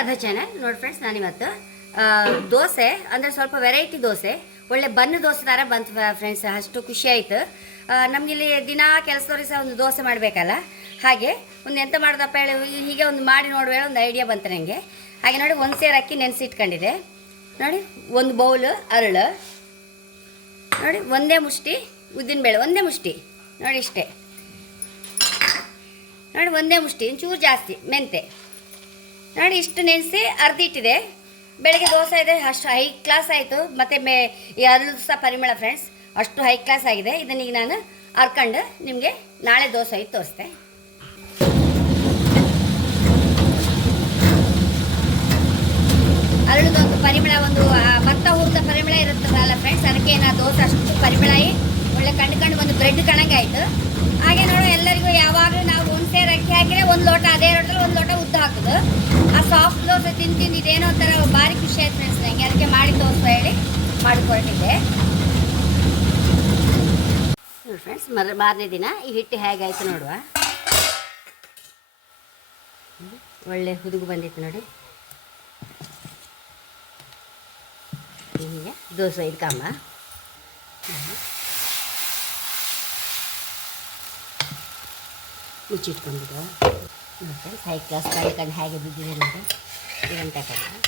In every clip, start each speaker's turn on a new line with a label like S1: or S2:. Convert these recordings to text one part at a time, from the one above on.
S1: Radha channel ನೋಡಿ friends ನಾನು ಇವತ್ತು ದೋಸೆ, ಅಂದರೆ ಸ್ವಲ್ಪ ವೆರೈಟಿ ದೋಸೆ. ಒಳ್ಳೆ ಬನ್ನು ದೋಸೆ ಥರ ಬಂತು ಫ್ರೆಂಡ್ಸ್ ಅಷ್ಟು ಖುಷಿ ಆಯಿತು. ನಮಗಿಲ್ಲಿ ದಿನಾ ಕೆಲಸದವ್ರಿಗೆ ಸಹ ಒಂದು ದೋಸೆ ಮಾಡಬೇಕಲ್ಲ. ಹಾಗೆ ಒಂದು ಎಂತ ಮಾಡೋದಪ್ಪ ಹೇಳಿ ಹೀಗೆ ಒಂದು ಮಾಡಿ ನೋಡುವ ಒಂದು ಐಡಿಯಾ ಬಂತು ನನಗೆ ಹಾಗೆ ನೋಡಿ ಒಂದು ಸೇರು ಅಕ್ಕಿ ನೆನೆಸಿಟ್ಕೊಂಡಿದೆ. ನೋಡಿ, ಒಂದು ಬೌಲ್ ಅರಳು. ನೋಡಿ, ಒಂದೇ ಮುಷ್ಟಿ ಉದ್ದಿನಬೇಳೆ ಒಂದೇ ಮುಷ್ಟಿ. ನೋಡಿ, ಇಷ್ಟೇ. ನೋಡಿ, ಒಂದೇ ಮುಷ್ಟಿ, ಒಂಚೂರು ಜಾಸ್ತಿ, ಮೆಂತೆ. ನೋಡಿ, ಇಷ್ಟು ನೆನೆಸಿ ಅರ್ಧಿಟ್ಟಿದೆ ಬೆಳಗ್ಗೆ ದೋಸೆ ಇದೆ, ಅಷ್ಟು ಹೈ ಕ್ಲಾಸ್ ಆಯಿತು. ಮತ್ತು ಮೇ ಅರಳು ಸಹ ಪರಿಮಳ ಫ್ರೆಂಡ್ಸ್ ಅಷ್ಟು ಹೈ ಕ್ಲಾಸ್ ಆಗಿದೆ. ಇದನ್ನೀಗ ನಾನು ಹರ್ಕೊಂಡು ನಿಮಗೆ ನಾಳೆ ದೋಸೆ ಆಯ್ತು ತೋರಿಸ್ತೆ. ಅರಳುದೊಂದು ಪರಿಮಳ, ಒಂದು ಭತ್ತ ಹೋಗ್ತ ಪರಿಮಳ ಇರುತ್ತದಲ್ಲ ಫ್ರೆಂಡ್ಸ್ ಅದಕ್ಕೆ ನಾ ದೋಸೆ ಅಷ್ಟು ಪರಿಮಳ ಒಳ್ಳೆ ಕಂಡು ಕಂಡು ಒಂದು ಬ್ರೆಡ್ ಕಣಂಗೆ ಆಯಿತು ಹಾಗೆ ನೋಡು ಎಲ್ಲರಿಗೂ ಯಾವಾಗಲೂ ನಾವು ಹುಣಸೆ ರಕ್ಕಿ ಹಾಕಿದ್ರೆ ಒಂದು ಲೋಟ, ಅದೇ ಲೋಟದಲ್ಲಿ ಒಂದು ಲೋಟ ಉದ್ದ ಹಾಕೋದು. ಆ ಸಾಫ್ಟ್ ದೋಸೆ ತಿಂದು ತಿಂದು ಇದೇನೋ ಒಂಥರ ಭಾರಿ ಖುಷಿ ಆಯ್ತು ಫ್ರೆಂಡ್ಸ್ ನನಗೆ ಅದಕ್ಕೆ ಮಾಡಿ ತೋರಿಸ್ತಾ ಹೇಳಿ ಮಾಡಿಕೊಟ್ಟಿದ್ದೆ ಫ್ರೆಂಡ್ಸ್ ಮರ ಮಾರನೇ ದಿನ ಈ ಹಿಟ್ಟು ಹೇಗಾಯಿತು ನೋಡುವ. ಒಳ್ಳೆ ಹುದುಗು ಬಂದಿತ್ತು ನೋಡಿ. ದೋಸೆ ಇಟ್ಕಮ್ಮ ಮುಚ್ಚಿಟ್ಕೊಂಡಿದ್ದು ನೋಡಿ ಫ್ರೆಂಡ್ಸ್ ಹೈ ಕ್ಲಾಸ್ ಕಳ್ಕೊಂಡು ಹೇಗೆ ಬಿದ್ದಿದೆ ನೋಡಿ ಇದನ್ನು ತಗೊಂಡು.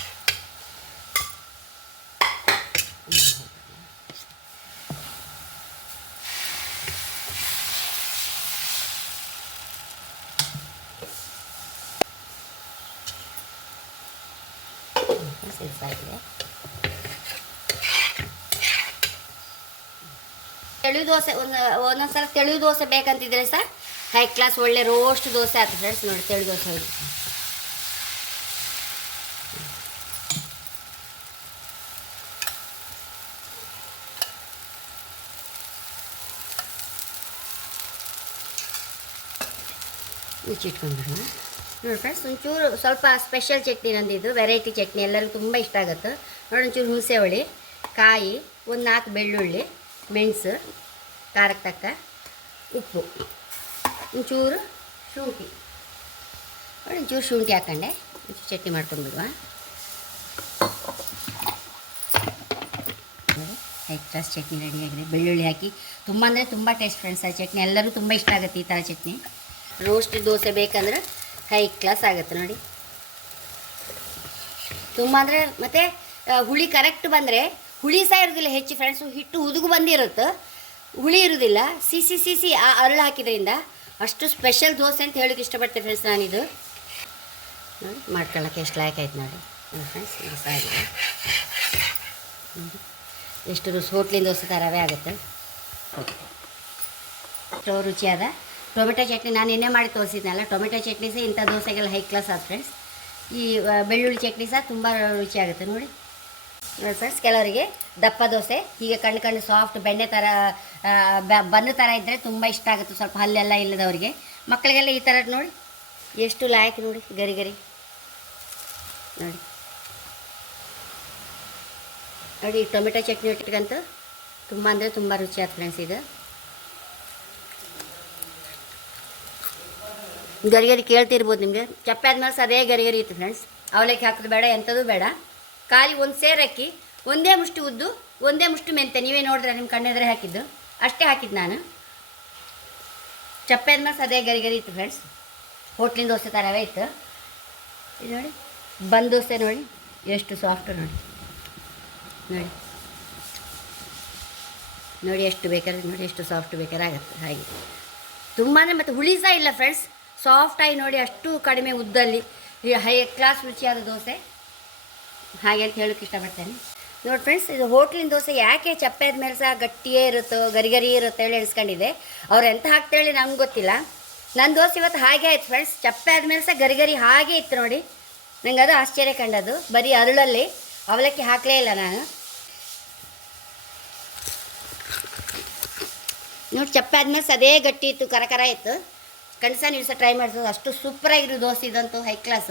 S1: ಸೇರಿಸಾಗಿದೆ ತೆಳು ದೋಸೆ, ಒಂದು ಒಂದೊಂದ್ಸಲ ತೆಳು ದೋಸೆ ಬೇಕಂತಿದ್ರೆ ಸಹ ಹೈ ಕ್ಲಾಸ್ ಒಳ್ಳೆ ರೋಸ್ಟ್ ದೋಸೆ ಆಯ್ತು ಫ್ರೆಂಡ್ಸ್ ನೋಡಿ, ತೆಳು ದೋಸೆ ಇದು. ಮುಚ್ಚಿಟ್ಕೊಂಡ್ಬಿಡೋಣ ನೋಡಿ ಫ್ರೆಂಡ್ಸ್ ಒಂಚೂರು ಸ್ವಲ್ಪ ಸ್ಪೆಷಲ್ ಚಟ್ನಿ ನಂದಿದ್ದು ವೆರೈಟಿ ಚಟ್ನಿ, ಎಲ್ಲರಿಗೂ ತುಂಬ ಇಷ್ಟ ಆಗುತ್ತೆ. ನೋಡಿ ಒಂಚೂರು ಹುಣಸೆ ಹುಳಿ, ಕಾಯಿ, ಒಂದು ನಾಲ್ಕು ಬೆಳ್ಳುಳ್ಳಿ, ಮೆಣಸು, ಖಾರಕ್ಕೆ ತಕ್ಕ ಉಪ್ಪು. ಒಂಚೂರು ಶುಂಠಿ. ಒಂಚೂರು ಶುಂಠಿ ಹಾಕೊಂಡೆ. ಒಂಚೂರು ಚಟ್ನಿ ಮಾಡ್ಕೊಂಡು ಬಿಡುವ. ಹೈ ಕ್ಲಾಸ್ ಚಟ್ನಿ ರೆಡಿಯಾಗಿದೆ ಬೆಳ್ಳುಳ್ಳಿ ಹಾಕಿ ತುಂಬ ಅಂದರೆ ತುಂಬ ಟೇಸ್ಟ್ ಫ್ರೆಂಡ್ಸ್ ಆ ಚಟ್ನಿ ಎಲ್ಲರೂ ತುಂಬ ಇಷ್ಟ ಆಗುತ್ತೆ ಈ ಥರ ಚಟ್ನಿ. ರೋಸ್ಟ್ ದೋಸೆ ಬೇಕಂದ್ರೆ ಹೈ ಕ್ಲಾಸ್ ಆಗುತ್ತೆ ನೋಡಿ. ತುಂಬ ಅಂದರೆ ಮತ್ತು ಹುಳಿ ಕರೆಕ್ಟ್ ಬಂದರೆ ಹುಳಿ ಸಹ ಇರೋದಿಲ್ಲ ಹೆಚ್ಚು ಫ್ರೆಂಡ್ಸು ಹಿಟ್ಟು ಉದುಗು ಬಂದಿರುತ್ತೆ. ಹುಳಿ ಇರೋದಿಲ್ಲ. ಸಿಸಿ ಸಿಸಿ, ಆ ಅರಳು ಹಾಕಿದ್ರಿಂದ ಅಷ್ಟು ಸ್ಪೆಷಲ್ ದೋಸೆ ಅಂತ ಹೇಳೋಕೆ ಇಷ್ಟಪಡ್ತೇನೆ ಫ್ರೆಂಡ್ಸ್ ನಾನಿದು. ನೋಡಿ ಮಾಡ್ಕೊಳ್ಳೋಕೆ ಎಷ್ಟು ಲಾಯಕ್ ಆಯ್ತು ನೋಡಿ. ಫ್ರೆಂಡ್ಸ್ ಎಷ್ಟು ರುಚಿ, ಹೋಟ್ಲಿನ ದೋಸೆ ಥರವೇ ಆಗುತ್ತೆ. ಎಷ್ಟೋ ರುಚಿಯಾದ ಟೊಮೆಟೊ ಚಟ್ನಿ. ನಾನು ಎಣ್ಣೆ ಮಾಡಿ ತೋರಿಸಿದ್ನಲ್ಲ, ಟೊಮೆಟೊ ಚಟ್ನಿ ಸಹ ಇಂಥ ದೋಸೆಗೆಲ್ಲ ಹೈ ಕ್ಲಾಸ್ ಆದ ಫ್ರೆಂಡ್ಸ್ ಈ ಬೆಳ್ಳುಳ್ಳಿ ಚಟ್ನಿ ಸಹ ತುಂಬ ರುಚಿಯಾಗುತ್ತೆ ನೋಡಿ. ನೋಡಿ ಫ್ರೆಂಡ್ಸ್ ಕೆಲವರಿಗೆ ದಪ್ಪ ದೋಸೆ, ಹೀಗೆ ಕಣ್ಣು ಕಣ್ಣು ಸಾಫ್ಟ್ ಬೆಣ್ಣೆ ಥರ ಬನ್ನು ಥರ ಇದ್ದರೆ ತುಂಬ ಇಷ್ಟ ಆಗುತ್ತೆ. ಸ್ವಲ್ಪ ಹಲ್ಲೆಲ್ಲ ಇಲ್ಲದವರಿಗೆ. ಮಕ್ಕಳಿಗೆಲ್ಲ ಈ ಥರ ನೋಡಿ, ಎಷ್ಟು ಲಾಯಕ್ ನೋಡಿ, ಗರಿ ಗರಿ. ನೋಡಿ. ನೋಡಿ ಟೊಮೆಟೊ ಚಟ್ನಿ ಇಟ್ಕಂತೂ ತುಂಬ ಅಂದರೆ ತುಂಬ ರುಚಿ ಆಯ್ತು ಫ್ರೆಂಡ್ಸ್ ಇದು ಗರಿಗರಿ ಕೇಳ್ತಿರ್ಬೋದು ನಿಮಗೆ. ಚಪ್ಪೆ ಆದ್ಮೇಲೆ ಸದೇ ಗರಿ ಗರಿಗರಿ ಇತ್ತು ಫ್ರೆಂಡ್ಸ್ ಅವಲಕ್ಕಿ ಹಾಕೋದು ಬೇಡ, ಎಂಥದ್ದು ಬೇಡ. ಖಾಲಿ ಒಂದು ಸೇರಕ್ಕಿ ಒಂದೇ ಮುಷ್ಟು ಉದ್ದು, ಒಂದೇ ಮುಷ್ಟು ಮೆಂತೆ ನೀವೇ ನೋಡಿದ್ರೆ ನಿಮ್ಮ ಕಣ್ಣೆದ್ರೆ ಹಾಕಿದ್ದು. ಅಷ್ಟೇ ಹಾಕಿದ್ದು ನಾನು. ಚಪ್ಪೆ ಅದನ್ನ ಸದೇ ಗರಿ ಗರಿ ಇತ್ತು ಫ್ರೆಂಡ್ಸ್ ಹೋಟ್ಲಿನ ದೋಸೆ ಥರವೇ ಇತ್ತು. ಇದು ನೋಡಿ, ಬಂದ ದೋಸೆ ನೋಡಿ, ಎಷ್ಟು ಸಾಫ್ಟ್ ನೋಡಿ. ನೋಡಿ. ನೋಡಿ ಎಷ್ಟು ಬೇಕಾದ್ರೆ, ನೋಡಿ ಎಷ್ಟು ಸಾಫ್ಟ್ ಬೇಕಾದ್ರೆ ಆಗುತ್ತೆ, ಹಾಗೆ. ತುಂಬಾ ಮತ್ತು ಹುಳಿ ಸಹ ಇಲ್ಲ ಫ್ರೆಂಡ್ಸ್ ಸಾಫ್ಟಾಗಿ ನೋಡಿ ಅಷ್ಟು ಕಡಿಮೆ ಉದ್ದಲ್ಲಿ, ಹೈ ಕ್ಲಾಸ್ ರುಚಿಯಾದ ದೋಸೆ. ಹಾಗೆ ಅಂತ ಹೇಳೋಕ್ಕೆ ಇಷ್ಟಪಡ್ತೇನೆ. ನೋಡಿ ಫ್ರೆಂಡ್ಸ್ ಇದು ಹೋಟ್ಲಿನ ದೋಸೆ ಯಾಕೆ ಚಪ್ಪೆ ಆದ್ಮೇಲೆ ಸಹ ಗಟ್ಟಿಯೇ ಇರುತ್ತೋ ಗರಿಗರಿ ಗರಿ ಇರುತ್ತೋ ಹೇಳಿ ಎಣಿಸ್ಕೊಂಡಿದ್ದೆ. ಅವ್ರು ಎಂತ ಹಾಕ್ತೇಳಿ ನಮ್ಗೆ ಗೊತ್ತಿಲ್ಲ. ನನ್ನ ದೋಸೆ ಇವತ್ತು ಹಾಗೆ ಆಯ್ತು ಫ್ರೆಂಡ್ಸ್ ಚಪ್ಪೆ ಆದ್ಮೇಲೆ ಸಹ ಗರಿಗರಿ ಗರಿ ಹಾಗೆ ಇತ್ತು ನೋಡಿ. ನಂಗೆ ಅದು ಆಶ್ಚರ್ಯ ಕಂಡದು ಬರೀ ಅರಳಲ್ಲಿ ಅವಲಕ್ಕಿ ಹಾಕಲೇ ಇಲ್ಲ ನಾನು. ನೋಡಿ ಚಪ್ಪೆ ಆದ್ಮೇಲೆ ಸಹ ಅದೇ ಗಟ್ಟಿ ಇತ್ತು ಕರಕರ ಕರ ಇತ್ತು. ಕಣ್ಸ ನೀವು ಸಹ ಟ್ರೈ ಮಾಡಿಸೋದು. ಅಷ್ಟು ಸೂಪರಾಗಿರೋ ದೋಸೆ ಇದಂತೂ ಹೈ ಕ್ಲಾಸ್